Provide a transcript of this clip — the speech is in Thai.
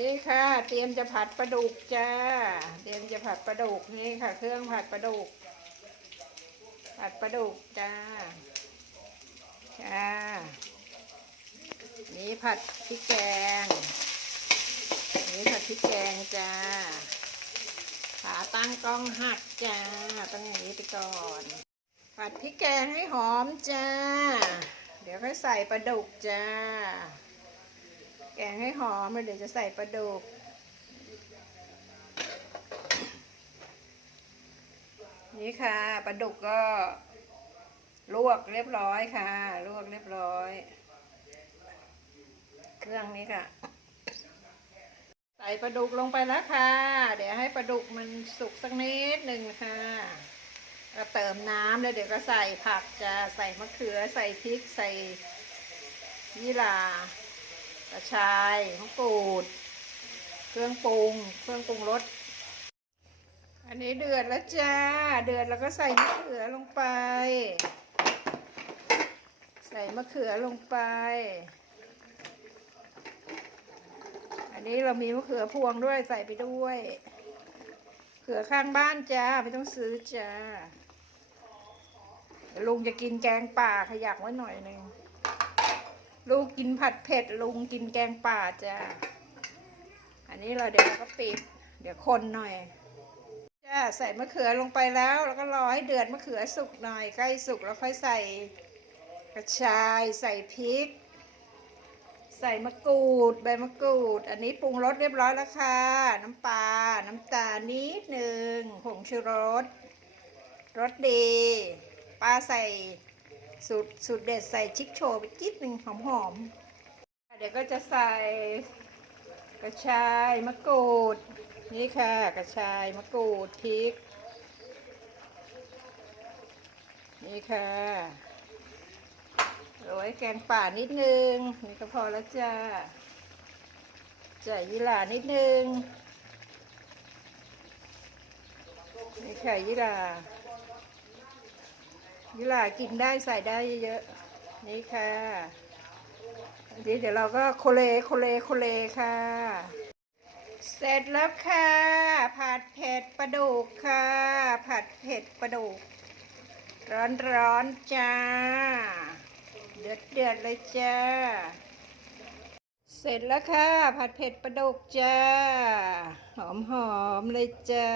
นี่ค่ะ เตรียมจะผัดปลาดุกจ้า เตรียมจะผัดปลาดุกนี่ค่ะ เครื่องผัดปลาดุก ผัดปลาดุกจ้าจ้านี่ผัดพริกแกง นี่ผัดพริกแกงจ้า ขาตั้งกล้องหักจ้าตั้งอย่างนี้ไปก่อน ผัดพริกแกงให้หอมจ้า เดี๋ยวค่อยใส่ปลาดุกจ้า แกงให้หอมแล้วเดี๋ยวจะใส่ปลาดุกนี่ค่ะปลาดุกก็ลวกเรียบร้อยค่ะ ลวกเรียบร้อย เครื่องนี้ค่ะ ใส่ปลาดุกลงไปแล้วค่ะ เดี๋ยวให้ปลาดุกมันสุกสักนิดหนึ่งค่ะก็เติมน้ำแล้วเดี๋ยวก็ใส่ผักจะใส่มะเขือใส่พริกใส่ยี่หร่า ระชายมะกรูด เครื่องปรุง เครื่องปรุงรส อันนี้เดือดแล้วจ้า เดือดแล้วก็ใส่มะเขือลงไป ใส่มะเขือลงไป อันนี้เรามีมะเขือพวงด้วยใส่ไปด้วย เขือข้างบ้านจ้าไม่ต้องซื้อจ้าลุงจะกินแกงป่าขยักไว้หน่อยหนึ่ง ลูกกินผัดเผ็ดลุงกินแกงป่าจ้าอันนี้เราเดี๋ยวเราก็ปิด เดี๋ยวคนหน่อยจ้าใส่มะเขือลงไปแล้ว แล้วก็รอให้เดือดมะเขือสุกหน่อยใกล้สุกแล้วค่อยใส่กระชายใส่พริก ใส่มะกรูดใบมะกรูด อันนี้ปรุงรสเรียบร้อยแล้วค่ะ น้ำปลาน้ำตาลนิดหนึ่งผงชูรสรสดี ป้าใส่ สูตรสูตรเด็ดใส่ชิคโชว์ไปจิ๊ดหนึ่งหอมๆเดี๋ยวก็จะใส่กระชายมะกรูด นี่ค่ะ กระชายมะกรูดพริก นี่ค่ะโรยแกงป่านิดนึง นี่ก็พอแล้วจ้าใส่ยีหร่านิดนึง นี่ไข่ยี่หร่า ยี่หร่ากินได้ใส่ได้เยอะๆ นี่ค่ะอันนี้เดี๋ยวเราก็โคเลโคเลโคเลค่ะ เสร็จแล้วค่ะ ผัดเผ็ดปลาดุกค่ะ ผัดเผ็ดปลาดุก ร้อนร้อนๆจ้า เดือดเดือดเลยจ้า เสร็จแล้วค่ะ ผัดเผ็ดปลาดุกจ้า หอมหอมเลยจ้า